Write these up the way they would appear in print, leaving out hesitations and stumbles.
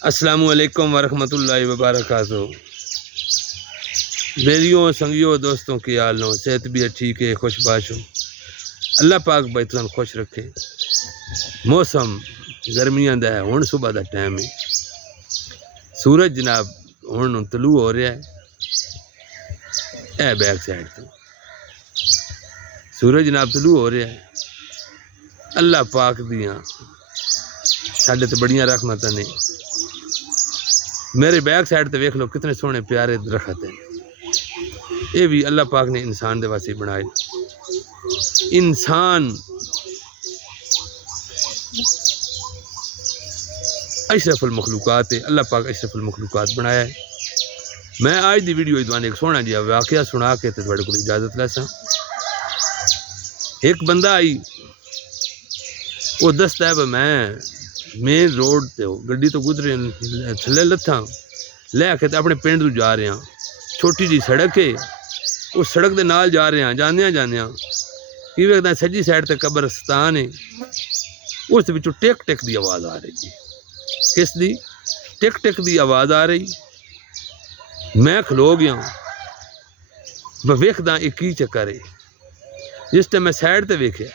अस्सलामु अलैकुम वरहमतुल्लाहि वबरकातुहू। बेलियों संगियों दोस्तों की हाल हो, सेहत भी ठीक है, खुशबाश हो। अल्लाह पाक बैतन खुश रखे। मौसम गर्मियां दा है, हुण सुबह का टाइम है। सूरज जनाब हुण तलू हो रहा है। बैक साइड तो सूरज जनाब तलू हो रहा है। अल्लाह पाक दियां साडे ते बड़ियां रहमतां ने। मेरे बैक साइड ते वेख लो कितने सोहने प्यारे दरख्त हैं। ये भी अल्लाह पाक ने इंसान दे वास्ते बनाए। इंसान अशरफुल मखलूकात है। अल्लाह पाक अशरफुल मखलूकात बनाया है। मैं आज दी वीडियो इस एक सोहना जिहा वाकया सुना के ते तुहाडे कोल इजाजत लैसा। एक बंदा आई, वो दसदा है मैं मेन रोड ते गड्डी तो गुजरे थले लत्था लैके अपने पिंड तू जा रहा। छोटी जी सड़क है, उस सड़क के नाल जा रहा। जांदियां की वेखदा सज्जी साइड ते कब्रस्तान है। उस विचों टिक टिक की आवाज़ आ रही है। किस दी? टिक टिक की आवाज़ आ रही। मैं खलो गया, वेखदा एक की चक्कर है। जिस टाइम मैं साइड ते वेख्या,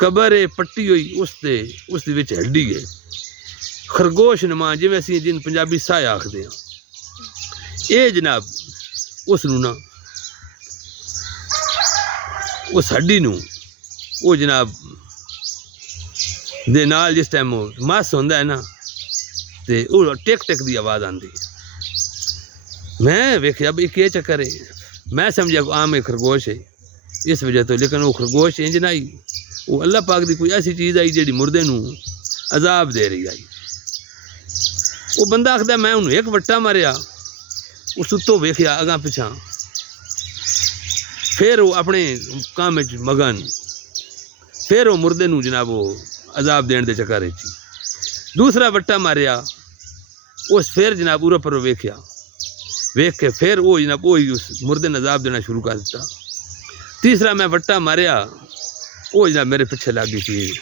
कबर है पट्टी हुई, उसके विच हड्डी है खरगोश नमा, जिवें असीं जिन पंजाबी साह आखदे हां। ये जनाब उस ना उस हड्डी नूं वो जनाब दे नाल जिस टाइम मस होंदा है ना, ते वो टिक टिक की आवाज़ आती। मैं वेख्या भी क्या चक्कर है। मैं समझा आम एक खरगोश है इस वजह तो, लेकिन वो खरगोश इंज ना आई। वो अल्लाह पाक की कोई ऐसी चीज़ आई जी मुर्दे नूं अजाब दे रही आई। वो बंदा आखदा मैं उन्हें एक वट्टा मारिया, उस उत्तों वेख्या अगा पिछा, फिर वो अपने काम मगन, फिर वो मुर्दे नूं जनाब वो अजाब देने के चक्कर च दूसरा वट्टा मारिया। उस फिर जनाब उरा पर वेख्या, वेख के फिर वो जनाब वो उस मुर्दे ने अजाब देना शुरू कर दिता। तीसरा मैं वट्टा मारिया, वो जनाब मेरे पीछे लग गई चीज।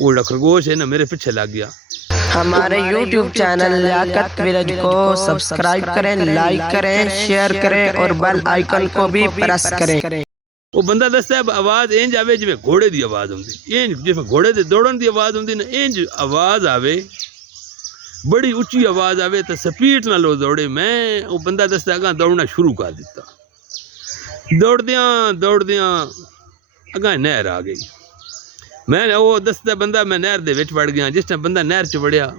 वो खरगोश है ना मेरे पीछे लग गया। हमारे YouTube चैनल लियाकत विलेज को सब्सक्राइब करें, लाइक करें, शेयर करें और बेल आइकन को भी प्रेस करें। वो बंदा दसता है आवाज़ इंज आवे जिवें घोड़े की आवाज़ होंदी, इंज जिवें घोड़े के दौड़न की आवाज़ होंदी ना, इंज आवाज़ आवे, बड़ी उच्ची आवाज़ आवे तो स्पीड नाल दौड़े। मैं वो बंदा दसता अगा दौड़ना शुरू कर दिता। दौड़दियां अगा नहर आ गई। मैं वो दसदा बंदा मैं नहर दे विच वड़ गया। जिस टाइम बंदा नहर च वड़िया,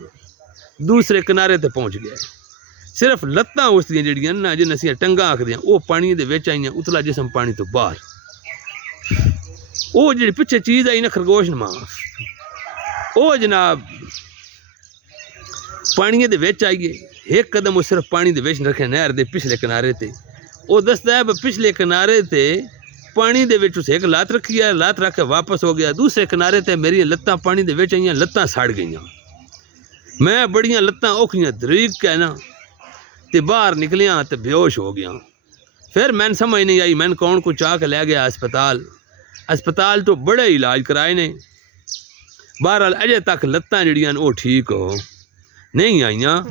दूसरे किनारे ते पहुँच गया। सिर्फ लत्तां उसदियां जिहड़ियां ना जिन्हें असीं टंगां आखदे हां, वो पानी दे विच आईयां, उतला जिसम पानी तो बाहर। वो जी पिछे चीज़ आई ना खरगोश नमा, वो जनाब पानी दे विच आई गए। एक कदम वो सिर्फ पानी दे विच रखे नहर दे पिछले किनारे ते। वो दसदा है पिछले किनारे ते पानी दे विच उस एक लात रखी है, लात रख के वापस हो गया। दूसरे किनारे ते मेरी लत्तां पानी दे विच आईयां, लत्तां सड़ गईयां। मैं बड़ियां लत्तां औखियां दरीक के ना ते बाहर निकलियां ते बेहोश हो गया। फिर मैंने समझ नहीं आई, मैंने कौन को चाह के लै गया अस्पताल तो बड़े इलाज कराए ने। बहरहाल अजे तक लत्तां जिहड़ियां वो ठीक हो नहीं आईयां।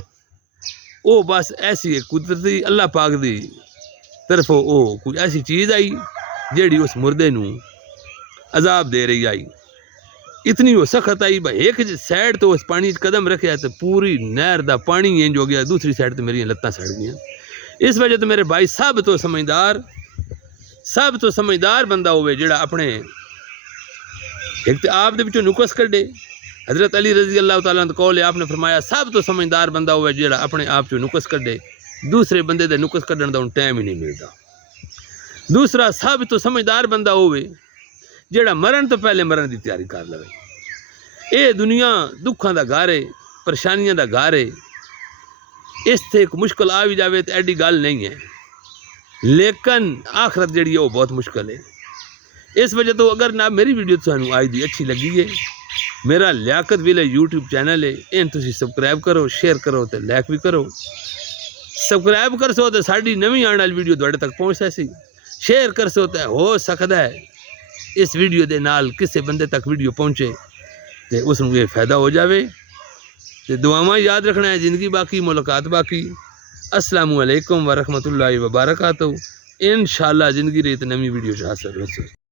वो बस ऐसी कुदरती अल्लाह पाक दी तरफों वो कोई ऐसी चीज़ आई जेड़ी उस मुर्दे नूं अजाब दे रही आई। इतनी वो सख्त आई भाई, एक साइड तो उस पानी कदम रखे तो पूरी नहर का पानी इंज हो गया, दूसरी साइड तो मेरी लत्तां सड़ गई। इस वजह तो मेरे भाई सब तो समझदार बंदा होवे जिहड़ा अपने एक तो आप दे विचों नुकस कढे। हजरत अली रजी अल्लाह तआला ने कौल है, आपने फरमाया सब तो समझदार बंदा होवे जिहड़ा अपने आप चो नुकस कढे। दूसरे बंदे दे नुकस कढण दा टाइम ही नहीं मिलता। दूसरा सब तो समझदार बंदा होवे जिहड़ा मरण तो पहले मरण की तैयारी कर लवे। ये दुनिया दुखों का घर है, परेशानियों का घर है। इस ते एक मुश्किल आ भी जाए तो एडी गल नहीं है, लेकिन आखरत जी है वो बहुत मुश्किल है। इस वजह तो अगर ना मेरी वीडियो तुहानू आज दी अच्छी लगी है, मेरा लियाकत विलेज यूट्यूब चैनल है, इन तुसीं सबसक्राइब करो, शेयर करो तो लाइक भी करो। सबसक्राइब कर सो तो साड़ी नवीं आने वाली वीडियो तुहाडे तक पहुँच सी। शेयर कर सो तो हो सकता है इस वीडियो के नाल किसी बंदे तक वीडियो पहुँचे तो उसनूं ये फायदा हो जाए। तो दुआवां याद रखना है, ज़िंदगी बाकी मुलाकात बाकी। अस्सलामु अलैकुम वरहमतुल्लाहि वबरकातुहू। इंशाअल्लाह ज़िंदगी रही तो नवी वीडियो हासिल हो।